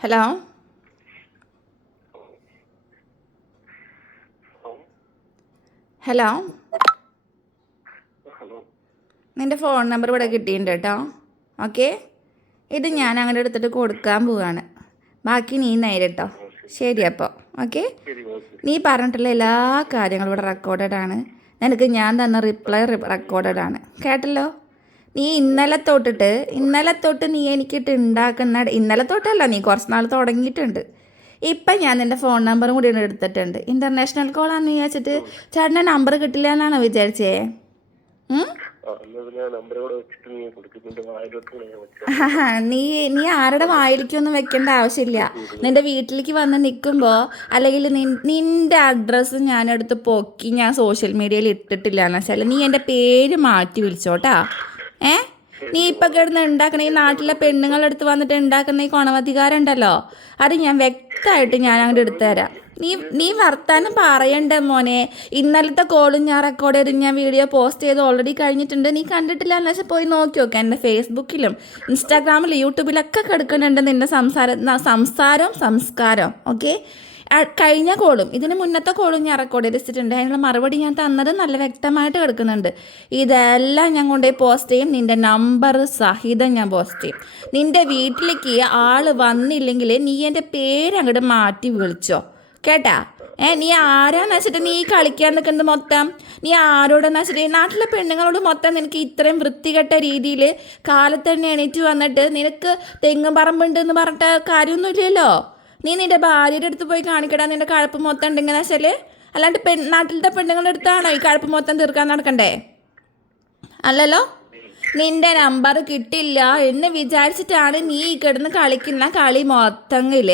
Hello hello നിന്റെ നിന്റെ phone number ഇവിടെ കിട്ടിയിട്ടുണ്ട് കേട്ടോ. ഓക്കെ ഇത് ഞാൻ അങ്ങോട്ട് എടുത്തിട്ട് കൊടുക്കാൻ പോവാണ്. ബാക്കി നീ നേരിട്ടോ ശരി അപ്പോൾ ഓക്കെ ഓക്കെ നീ പറഞ്ഞിട്ടുള്ള എല്ലാ കാര്യങ്ങളും ഇവിടെ റെക്കോർഡഡ് ആണ്. നിനക്ക് ഞാൻ തന്ന റിപ്ലൈ റെക്കോർഡഡ് ആണ്. കേട്ടല്ലോ? നീ ഇന്നലെ തൊട്ടിട്ട് ഇന്നലെ തൊട്ട് നീ എനിക്കിട്ട് ഉണ്ടാക്കുന്ന ഇന്നലെ തൊട്ടല്ല നീ കുറച്ച് നാൾ തുടങ്ങിയിട്ടുണ്ട്. ഇപ്പം ഞാൻ നിന്റെ ഫോൺ നമ്പറും കൂടി എടുത്തിട്ടുണ്ട്. ഇന്റർനാഷണൽ കോളാന്ന് വിചാരിച്ചിട്ട് ചേട്ടന്റെ നമ്പർ കിട്ടില്ല എന്നാണോ വിചാരിച്ചേ നീ നീ ആരുടെ വായിലേക്കൊന്നും വെക്കേണ്ട ആവശ്യമില്ല. നിന്റെ വീട്ടിലേക്ക് വന്ന് നിൽക്കുമ്പോൾ അല്ലെങ്കിൽ നിന്റെ അഡ്രസ്സ് ഞാനെടുത്ത് പൊക്കി ഞാൻ സോഷ്യൽ മീഡിയയിൽ ഇട്ടിട്ടില്ല എന്ന് വെച്ചാൽ നീ എന്റെ പേര് മാറ്റി വിളിച്ചോട്ടാ. ഏ? നീ ഇപ്പം കിടന്ന് ഉണ്ടാക്കണ ഈ നാട്ടിലെ പെണ്ണുങ്ങളെടുത്ത് വന്നിട്ട് ഉണ്ടാക്കുന്ന ഈ കുണവധികാരം ഉണ്ടല്ലോ അത് ഞാൻ വ്യക്തമായിട്ട് ഞാൻ അങ്ങോട്ട് എടുത്തു തരാം. നീ നീ വർത്താനം പറയണ്ട മോനെ. ഇന്നലത്തെ കോളും ഞാൻ റെക്കോർഡ് ചെയ്ത് ഞാൻ വീഡിയോ പോസ്റ്റ് ചെയ്ത് ഓൾറെഡി കഴിഞ്ഞിട്ടുണ്ട്. നീ കണ്ടിട്ടില്ല എന്ന് വെച്ചാൽ പോയി നോക്കി നോക്കാം. എന്റെ ഫേസ്ബുക്കിലും ഇൻസ്റ്റാഗ്രാമിലും യൂട്യൂബിലൊക്കെ കിടക്കുന്നുണ്ട് നിന്റെ സംസാരം സംസാരം സംസ്കാരം ഓക്കെ കഴിഞ്ഞ കോളും ഇതിന് മുന്നത്തെ കോളും ഞാൻ റെക്കോർഡ് ചെയ്തിട്ടുണ്ട് അതിനുള്ള മറുപടി ഞാൻ തന്നത് നല്ല വ്യക്തമായിട്ട് കിടക്കുന്നുണ്ട് ഇതെല്ലാം ഞാൻ കൊണ്ടുപോയി പോസ്റ്റ് ചെയ്യും. നിന്റെ നമ്പർ സഹിതം ഞാൻ പോസ്റ്റ് ചെയ്യും. നിന്റെ വീട്ടിലേക്ക് ആൾ വന്നില്ലെങ്കിൽ നീ എന്റെ പേര് അങ്ങോട്ട് മാറ്റി വിളിച്ചോ. കേട്ടാ? ഏ നീ ആരാന്ന് വെച്ചിട്ട് നീ കളിക്കാൻ നിൽക്കുന്നത് മൊത്തം? നീ ആരോടെന്ന് വെച്ചിട്ട്? നാട്ടിലെ പെണ്ണുങ്ങളോട് മൊത്തം നിനക്ക് ഇത്രയും വൃത്തികെട്ട രീതിയിൽ കാലത്ത് തന്നെ എണീറ്റ് വന്നിട്ട് നിനക്ക് തെങ്ങും പറമ്പുണ്ട് എന്ന് പറഞ്ഞിട്ട് കാര്യമൊന്നുമില്ലല്ലോ? നീ നിന്റെ ഭാര്യയുടെ അടുത്ത് പോയി കാണിക്കടാ നിന്റെ കഴപ്പ് മൊത്തം ഉണ്ടെങ്കിൽ വെച്ചാൽ അല്ലാണ്ട് പെൺ നാട്ടിലത്തെ പെണ്ണുങ്ങളുടെ അടുത്താണോ ഈ കഴപ്പ് മൊത്തം തീർക്കാൻ നടക്കണ്ടേ? അല്ലല്ലോ? നിന്റെ നമ്പർ കിട്ടില്ല എന്ന് വിചാരിച്ചിട്ടാണ് നീ ഈ കിടന്ന് കളിക്കുന്ന കളി മൊത്തങ്ങിൽ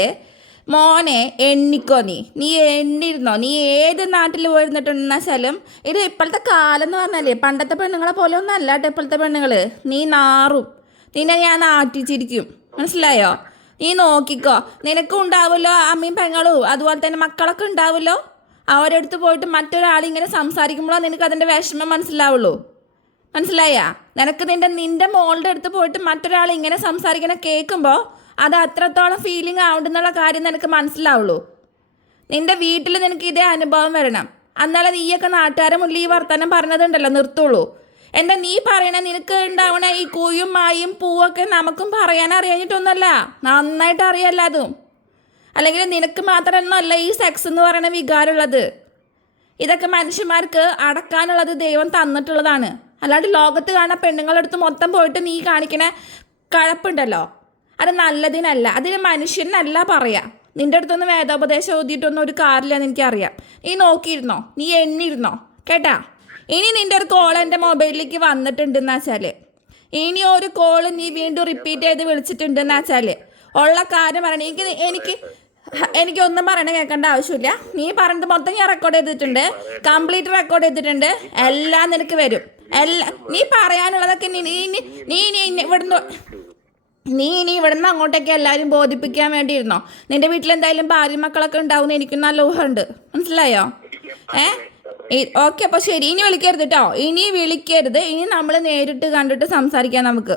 മോനെ എണ്ണിക്കോ നീ. നീ എണ്ണിരുന്നോ? നീ ഏത് നാട്ടിൽ പോയിരുന്നിട്ടുണ്ടെന്ന സ്ഥലം ഇത് ഇപ്പോഴത്തെ കാലം എന്ന് പറഞ്ഞാലേ പണ്ടത്തെ പെണ്ണുങ്ങളെ പോലെ ഒന്നും അല്ലാട്ടെ ഇപ്പോഴത്തെ പെണ്ണുങ്ങൾ നീ നാറും. നിന്നെ ഞാൻ നാട്ടിച്ചിരിക്കും മനസ്സിലായോ? നീ നോക്കിക്കോ. നിനക്കും ഉണ്ടാവുമല്ലോ അമ്മയും പെങ്ങളും അതുപോലെ തന്നെ മക്കളൊക്കെ ഉണ്ടാവുമല്ലോ. അവരടുത്ത് പോയിട്ട് മറ്റൊരാളിങ്ങനെ സംസാരിക്കുമ്പോഴോ നിനക്ക് അതിന്റെ വിഷമം മനസ്സിലാവുള്ളൂ. മനസ്സിലായാ? നിനക്ക് നിന്റെ നിന്റെ മോളുടെ അടുത്ത് പോയിട്ട് മറ്റൊരാൾ ഇങ്ങനെ സംസാരിക്കണ കേൾക്കുമ്പോൾ അത് അത്രത്തോളം ഫീലിംഗ് ആവുണ്ടെന്നുള്ള കാര്യം നിനക്ക് മനസ്സിലാവുള്ളൂ. നിന്റെ വീട്ടിൽ നിനക്ക് ഇതേ അനുഭവം വരണം. അന്നാലെ നീയൊക്കെ നാട്ടുകാരെ മുന്നിൽ ഈ വർത്തമാനം പറഞ്ഞതുണ്ടല്ലോ നിർത്തുള്ളൂ. എന്താ നീ പറയണ? നിനക്ക് ഉണ്ടാവണ ഈ കൂയും മായും പൂവൊക്കെ നമുക്കും പറയാൻ അറിയാഞ്ഞിട്ടൊന്നുമല്ല. നന്നായിട്ട് അറിയല്ല അതും അല്ലെങ്കിൽ നിനക്ക് മാത്രമൊന്നുമല്ല ഈ സെക്സ് എന്ന് പറയുന്ന വികാരമുള്ളത്. ഇതൊക്കെ മനുഷ്യന്മാർക്ക് അടക്കാനുള്ളത് ദൈവം തന്നിട്ടുള്ളതാണ്. അല്ലാണ്ട് ലോകത്ത് കാണുന്ന പെണ്ണുങ്ങളുടെ അടുത്ത് മൊത്തം പോയിട്ട് നീ കാണിക്കണ കഴപ്പുണ്ടല്ലോ. അത് നല്ലതിനല്ല. അതിന് മനുഷ്യനല്ല പറയാം. നിന്റെ അടുത്തൊന്നും വേദോപദേശം ഓതിയിട്ടൊന്നും ഒരു കാര്യമില്ലെന്ന് എനിക്കറിയാം. നീ നോക്കിയിരുന്നോ? നീ എണ്ണിയിരുന്നോ? കേട്ടാ? ഇനി നിന്റെ ഒരു കോൾ എന്റെ മൊബൈലിലേക്ക് വന്നിട്ടുണ്ടെന്ന് വെച്ചാൽ ഇനി ഒരു കോൾ നീ വീണ്ടും റിപ്പീറ്റ് ചെയ്ത് വിളിച്ചിട്ടുണ്ടെന്ന് വെച്ചാൽ ഉള്ള കാര്യം പറയണം. എനിക്ക് എനിക്ക് എനിക്കൊന്നും പറയണ കേൾക്കേണ്ട ആവശ്യമില്ല. നീ പറഞ്ഞത് മൊത്തം ഞാൻ റെക്കോർഡ് ചെയ്തിട്ടുണ്ട്. കംപ്ലീറ്റ് റെക്കോർഡ് ചെയ്തിട്ടുണ്ട്. എല്ലാം നിനക്ക് വരും. എല്ലാ നീ പറയാനുള്ളതൊക്കെ നീ നീ നീ- ഇവിടുന്ന് നീ ഇനി ഇവിടുന്ന് അങ്ങോട്ടേക്ക് എല്ലാവരും ബോധിപ്പിക്കാൻ വേണ്ടിയിരുന്നോ? നിന്റെ വീട്ടിൽ എന്തായാലും ഭാര്യ മക്കളൊക്കെ ഉണ്ടാവും എനിക്ക് നല്ല ഊഹമുണ്ട്. മനസ്സിലായോ? ഏ? ഓക്കെ അപ്പോൾ ശരി ഇനി വിളിക്കരുത് കേട്ടോ ഇനി വിളിക്കരുത്. ഇനി നമ്മൾ നേരിട്ട് കണ്ടിട്ട് സംസാരിക്കാം നമുക്ക്.